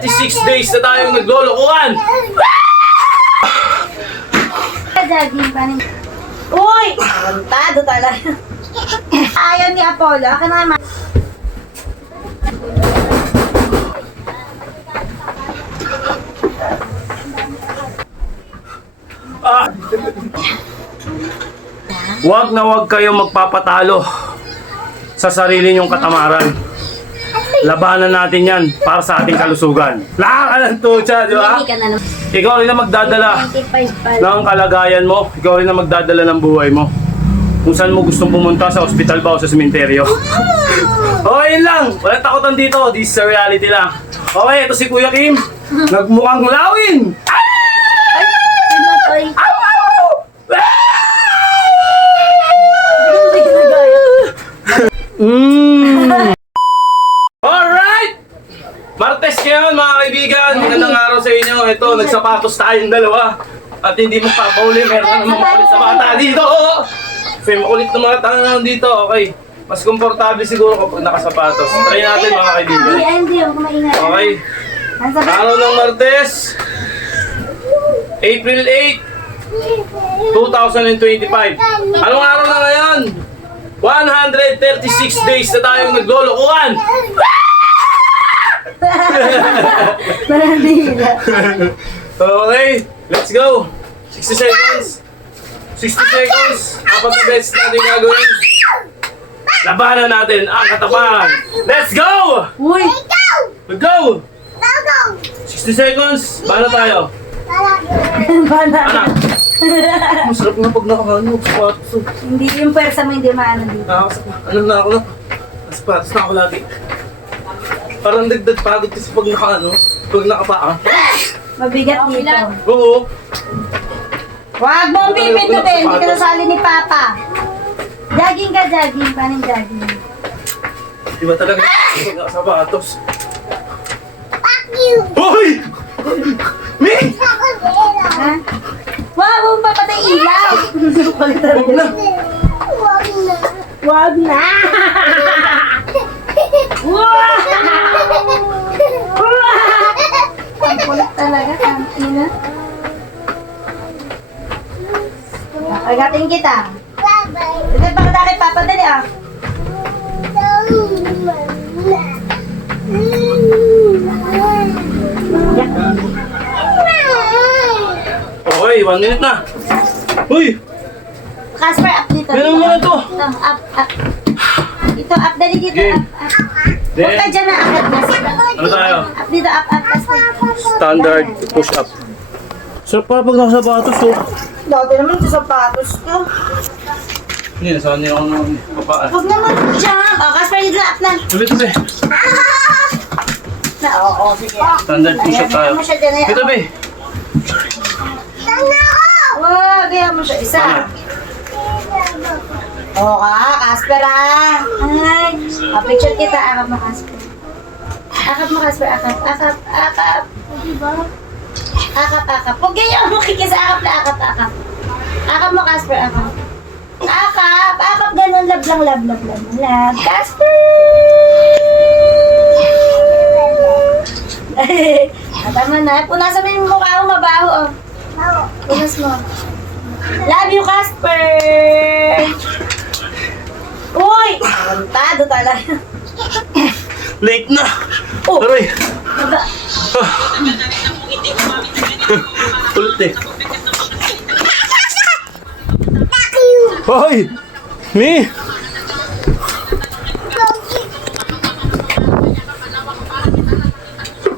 136 days na tayong naglolokohan. Jogging pa rin. Uy! Tarantado talaga. Ayaw ni Apollo. Akin na naman. Huwag na huwag kayo magpapatalo sa sarili nyong katamaran. Labanan natin yan para sa ating kalusugan. Laka ng tucha, di ba? Hindi ka na naman. Ikaw rin na magdadala 95 pa. ng kalagayan mo. Ikaw rin na magdadala ng buhay mo. Kung saan mo gustong pumunta, sa ospital ba o sa sementeryo. Okay lang. Walang takutan dito. This is a reality lang. Okay, ito si Kuya Kim. Nagmukhang lawin. Ay! Alright! Martes ngayon mga kaibigan. Magandang araw sa inyo. Ito, nagsapatos tayong dalawa. At hindi mo papauli. Meron ka naman makulit sa bata dito. May makulit na mga tanga dito. Okay. Mas komportable siguro kapag nakasapatos. Try natin mga kaibigan. Hindi. Huwag maingay. Okay. Araw ng Martes. April 8, 2025. Anong araw na ngayon? 136 days na tayong naglolokohan. Okay, let's go. 60 seconds. 60 seconds. Apat na beses natin gagawin. Labanan natin ang katawan. Let's go! Uy! Let's go! 60 seconds. Paano tayo? Anak. Masarap nga pag nakahanok. Sapatos. Hindi yung pwersa mo hindi maano dito. Ano na ako na? Sapatos na ako lagi. Parang dagdag pagod kasi pag pag nakapaa. Mabigat dito. Oo. Huwag mong pipindutin. Hindi ka nasali ni Papa. Jogging ka, jogging. Paano jogging? Di ba talaga pag nakasapatos? Hoy! Me! Ha? Huwag mong papatay ilaw. Huwag na! Huwag na. Ang kulit talaga. Ina. Agatin kita. Ito pa kita kay Papa. Dali ah. Okay, 1 minute na. Uy! Casper, up dito. Meron mo na to. Ito, up. Ito, up. Dali dito, Okay. up. Huwag ka dyan na akad na sila. Ano tayo? Up dito, up, Casper. Standard push up. So, para pag nakasapatos to. Dati naman ito sapatos ko. Hindi, nasanay ako ng papaan. Huwag naman jump. O, Casper, dito na, up na. Sabi ito, be. Oo, sige. Standard push up tayo. Ayan, mo siya dyan eh. Ito, be. Wag, ayan mo siya. Isa. Oo ka, Casper ah. Ay. O, picture kita. Akap mo, Casper. Akap mo, Casper. Akap. Akap. Huwag ganyan mo kikisa. Akap. Akap mo, Casper. Akap. Ganun. Lab. Casper! Tama na. Punasan mo yung mukha mo, mabaho. Oh. Punas mo. Love you, Casper! Uy! Tarantado talaga. Late na. Oh. Aray. Naga. Ulit eh. Hoy! Me!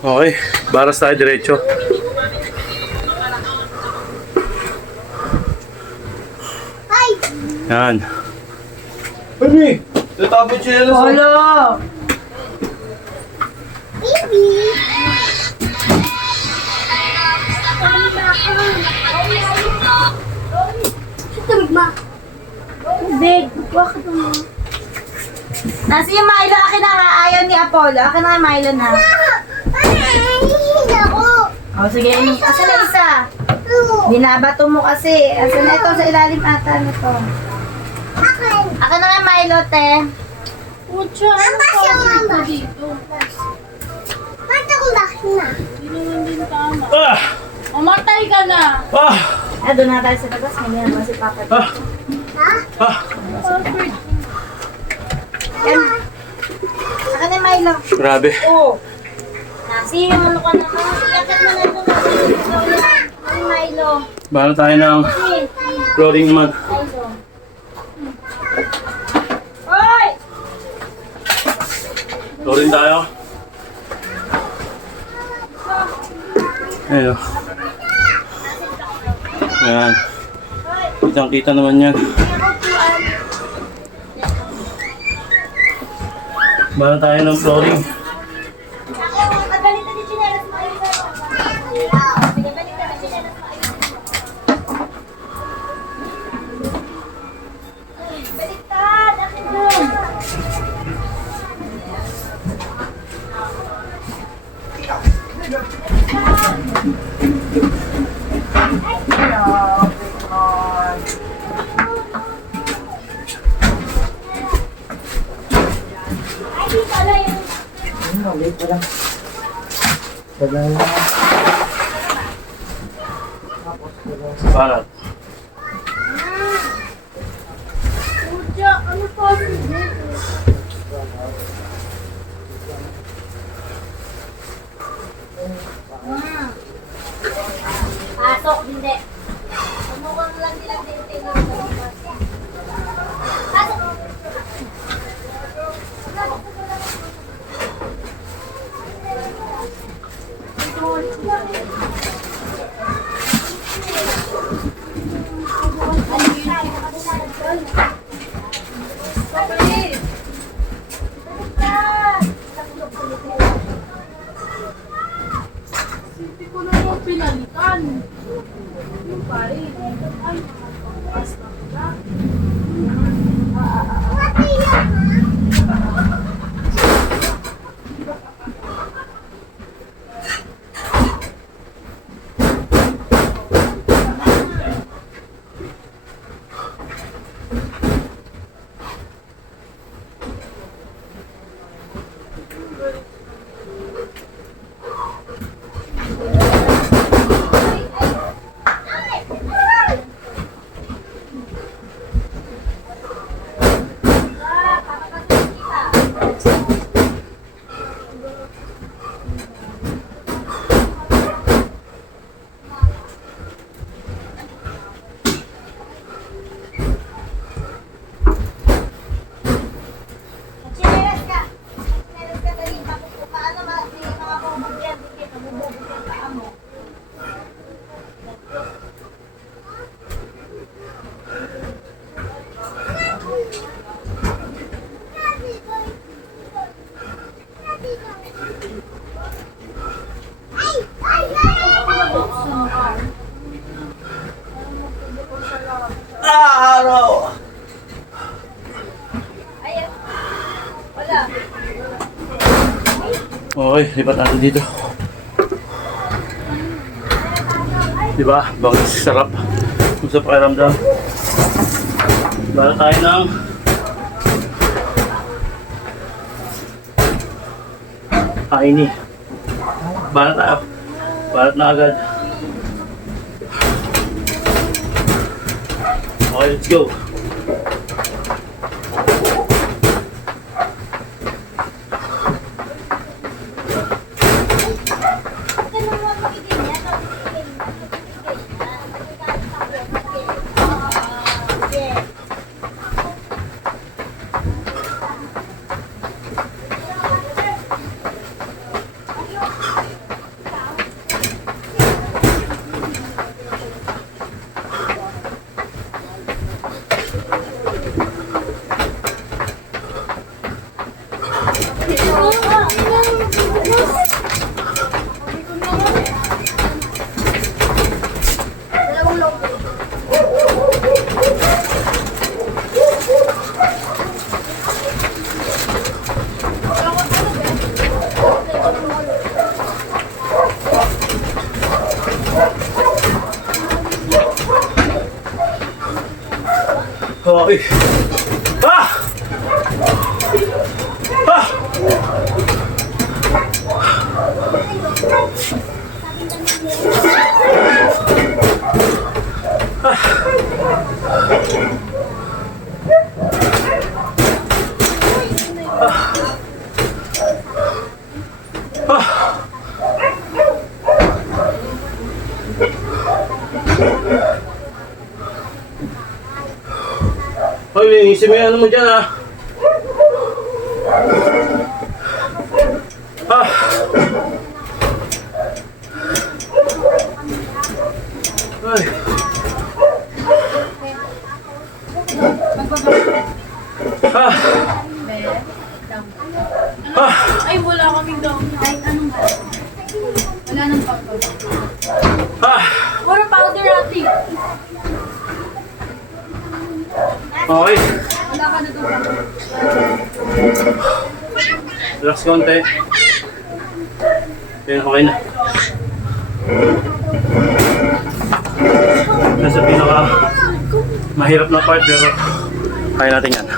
Okay, baras tayo diretso. Yan. Ano eh? Tatapit siya na sa... Hello! Big, bakit mo? Nasa yung Milo, akin na nga. Ayaw ni Apollo. Akin na yung Milo na. O, sige. Asan na isa? Binabato mo kasi. Asan na ito? Sa ilalim ata nito. Akin na nga Milo, te. Pucha, ano pa dito? Ah! Mamatay ka na. Ah! Ah, doon na tayo sa labas. May ginagawa si Papa. Ah! Ah! Yan. Saka na Milo. Grabe. Oo. Nasi, ano ka na ka? Iyakat mo na ito. Ay, Milo. Bahala tayo ng Ay, flooring naman. Milo. Hoy! Flooring tayo. Ayun. Ayan. Kitang-kita naman yan. Bahala tayo ng flooring. Magalit na di chinelas mo. Sige, balik na di chinelas mo. Baliktad! Akin doon! Ay, di pala yung... Balat. Pucha, ano pa dito? Pasok, hindi. Umukhang lang nilang din Pasok! Hindi ko na yung pinalitan. Yung pare. Ay, pagpas na pala. Chinelas ka! Chinelas ka dali. Tapos kung paano may mga bubugyan, hindi ka bubugyan ka mo. Araw! Ayan. Wala. Okay, lipat natin dito. Diba? Bangis, sarap. Kung sa pakiramdam. Bahala tayo ng ini. Bahala tayo. Balat na agad. Okay, let's go. Okay. Ah! Ah! Linisin mo yung ano mo dyan, ha? Ah! Ay! Ah! Ah! Ay, wala kaming down. Ay, anong ba? Wala nang powder. Ah! Puro powder, ate. Okay. Wala ka na doon. Relax konti. Yan, okay na. Nasa pinaka mahirap na part pero kaya natin yan.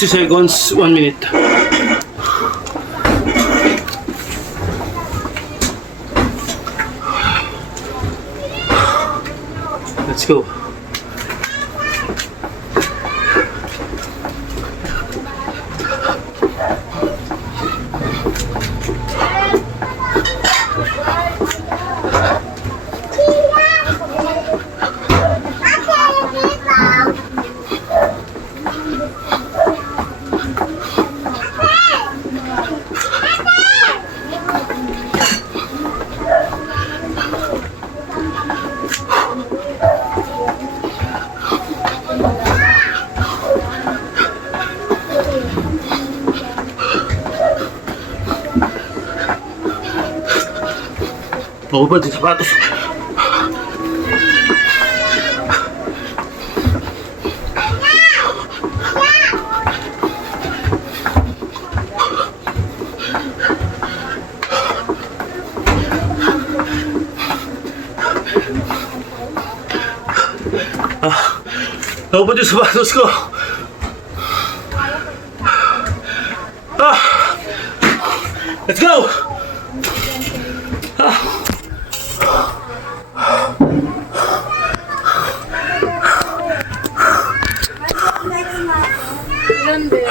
Seconds, 1 minute. Let's go. Mahubad yung sapatos. Mahubad yung sapatos ko. Let's go! Ilan ba?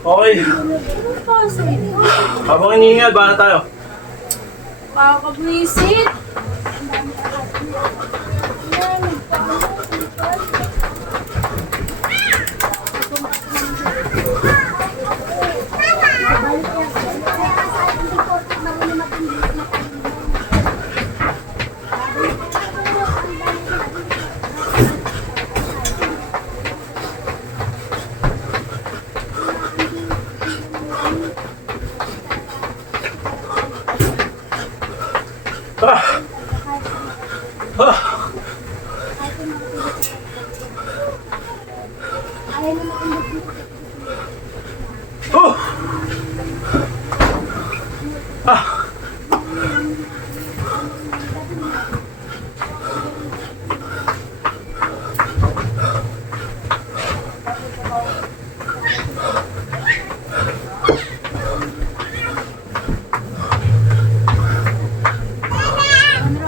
Okay. Anong pasa ito? Habang hinihingal, bahala tayo. Pakakabwisit.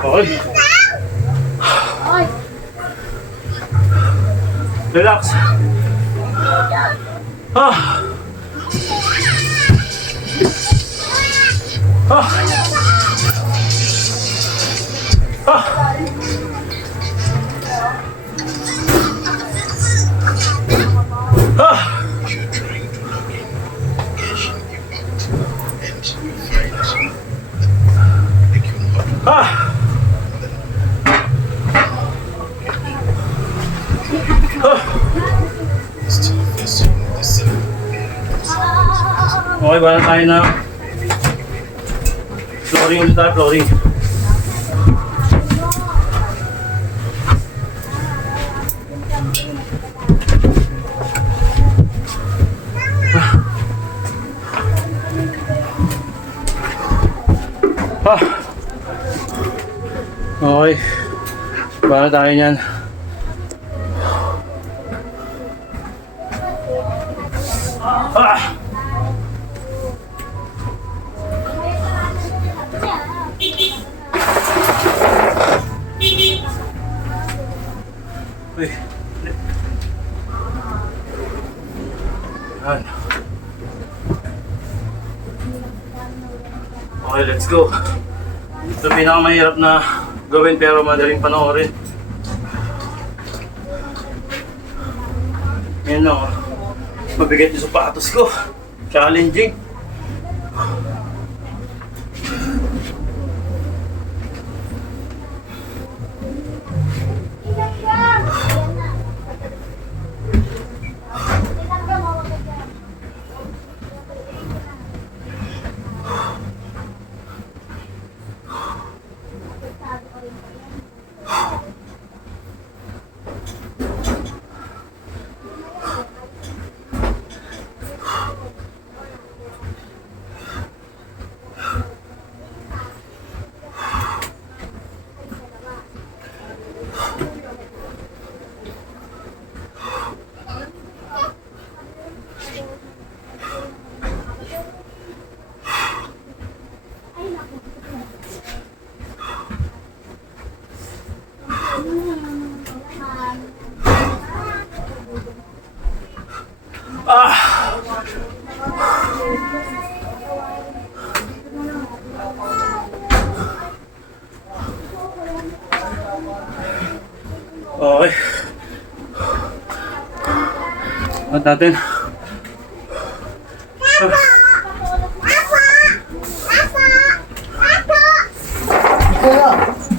Okay. Relax. Ah. Ah. Ah. Ah. Ah. Okay, ba na tayo na? Flooring ulit tayo, flooring. Ah. Okay. Para tayo niyan. Ah. Uy. Yan. Okay, let's go. Ito pinakamahirap na gawin pero madaling panoorin. Yan o. Mabigat yung sapatos ko. Challenging. Ah! Okay. At natin.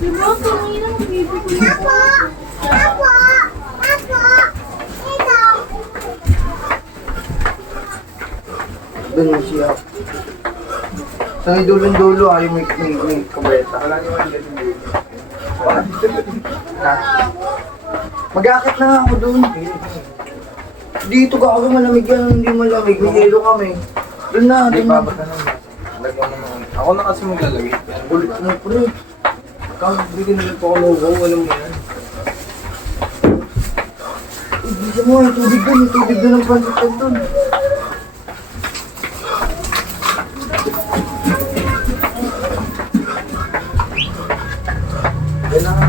Diba, tumingin ang baby ko. Doon siya. Sa dulo-dulo ay may kabayata. Wala naman dito. Mag-aakit na nga ako doon. Dito ka ako malamig yan, hindi malamig. May yelo kami. Doon na, doon na. Ako na kasi maglalagay. Ulit na pre. Bigyan nila po ako ng go, alam mo yan. Ibigay mo, yung tubig doon. Yung tubig doon ang panlitan doon. Yan na nga.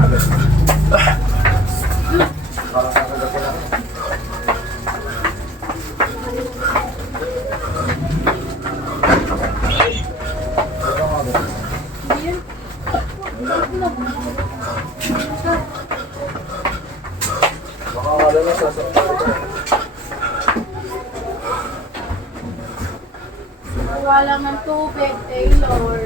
Baka wala na sasaktan ko. Wala ng tubig, Taylor.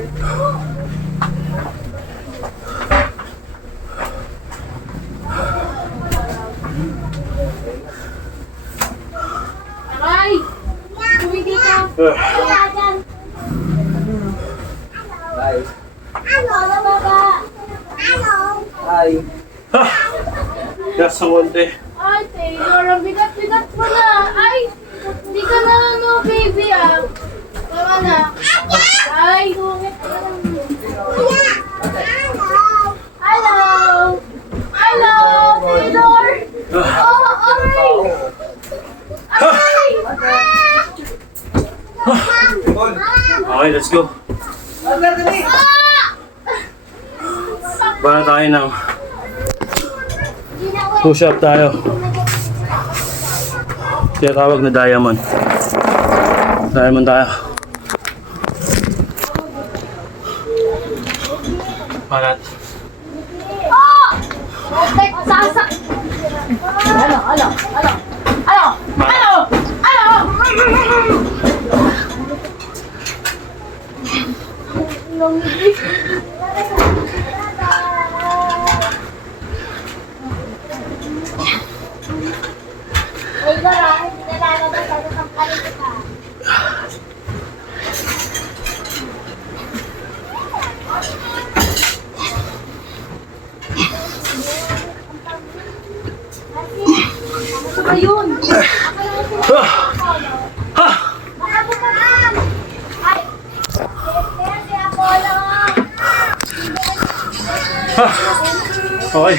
Aray! Tumigil ka! Wala dyan! Hi. Ay. Ah! Gas ng konti. Ay, Taylor, ang bigat-bigat mo na! Ay! Hindi ka na ano, baby ah! Tama na! Ay! Hello! Hello! Taylor! Oh, aray! Aray! Okay, let's go. Para tayo ng push up tayo. Tinatawag na diamond. Diamond tayo. Palat. Oh! Tek, sasak! Ano? Ano? Ano? Ano? Ano? Ano? Ayun. Ha! Baka bumaan. Ay. Si Apollo. Okay.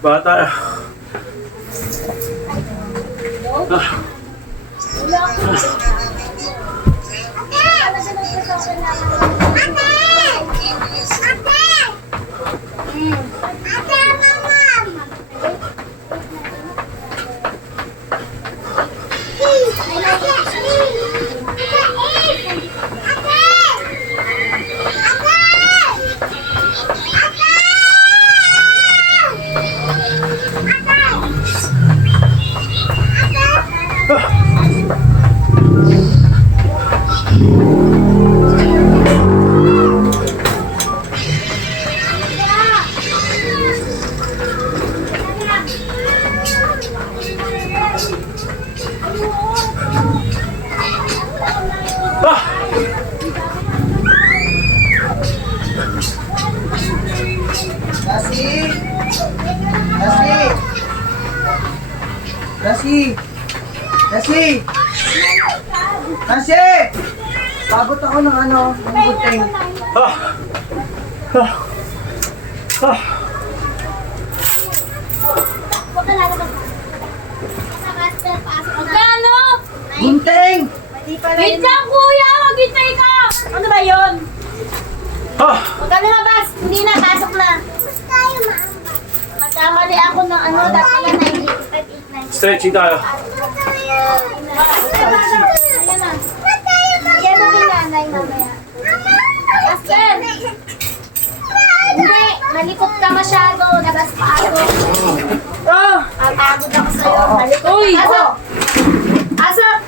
Bata. Lassie! Lassie! Lassie! Lassie! Lassie! Pabot ako ng ano, ng buteng. Magkano? Bunteng! Mali pala Wait yun. lang, kuya. Maghintay ka. Ano ba yun? Ah! Huwag ka na labas. Hindi na, pasok na. Magkamali ako ng ano, dati na 95, 89. Stretching tayo. Ayan na. Yan ang hinanay mamaya. Aspen! Hindi, malikot ka masyado. Labas pa ako. Oh! Papagod ako sa'yo. Malikot Uy! ka. Asok! Asok!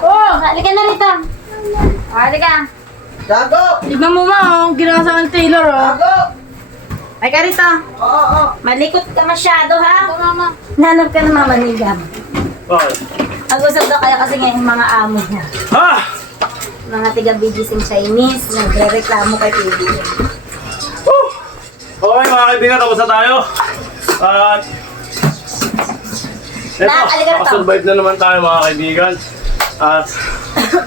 Oh! Halika na rito. Halika. Gago! Tignan mo ma, oh. Ginawa sa akin Taylor, oh. Gago! Halika rito. Oo. Malikot ka masyado, ha? Ito, mama. Nanap ka ng mamanigam. Okay. Mag-usap daw kaya kasi ngayon mga amo niya. Ha! Mga tiga-BGC Chinese, nagre-reklamo kay PBB. Okay mga kaibigan, tapos na tayo. At eto, Halika rito. nakasurvive na naman tayo mga kaibigan. At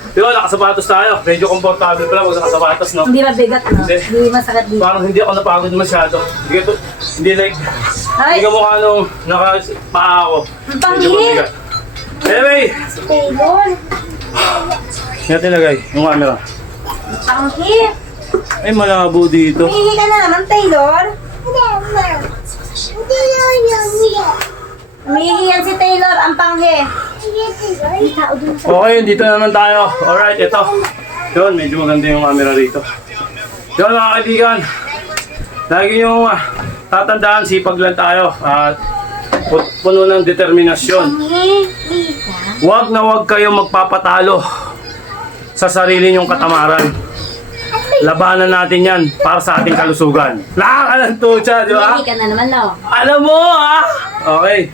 di ba, nakasapatos tayo. Medyo komportable pala kung nakasapatos, no? Hindi mabigat, no? Hindi. Hindi masakit dito. Parang hindi ako napagod masyado. Hindi like, Ay, hindi ka mukha nung nakapaa ako. ang Medyo pangit. mabigat. Anyway, Si Taylor. yan tinagay, yung camera. Ang pangit. Ay, malabo dito. Hihi ka na naman, Taylor. Humihi yan si Taylor, ang panghe. May tao dun sa... Okay, dito naman tayo. Alright, ito. Yun, medyo maganda yung camera rito. Yun mga kaibigan. Lagi yung tatandaan, sipag lang tayo. At puno ng determinasyon. Huwag na huwag kayo magpapatalo sa sarili nyong katamaran. Labanan natin yan para sa ating kalusugan. Nakakalantucha, di ba? Hihi ka na naman, no? Alam mo, ha? Okay.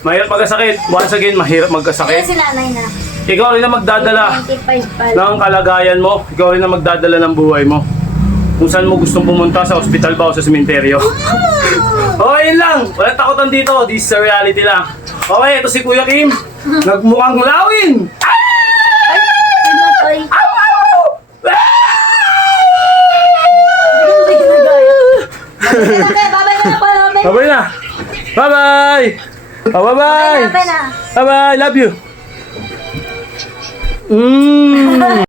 Mahirap magkasakit. Once again, mahirap Ayun magkasakit. si nanay na. Ikaw rin na magdadala 95 pala. ng kalagayan mo. Ikaw rin na magdadala ng buhay mo. Kung saan mo gustong pumunta, sa ospital ba o sa sementeryo. Okay, yun lang. Walang takutan dito. This is a reality lang. Okay, ito si Kuya Kim. Nagmukhang lawin. Ay, sino to? Ay, Ow! babay na po, babay. Bye-bye na. Bye-bye. Oh, bye-bye. Babay na. Bye-bye. Love you.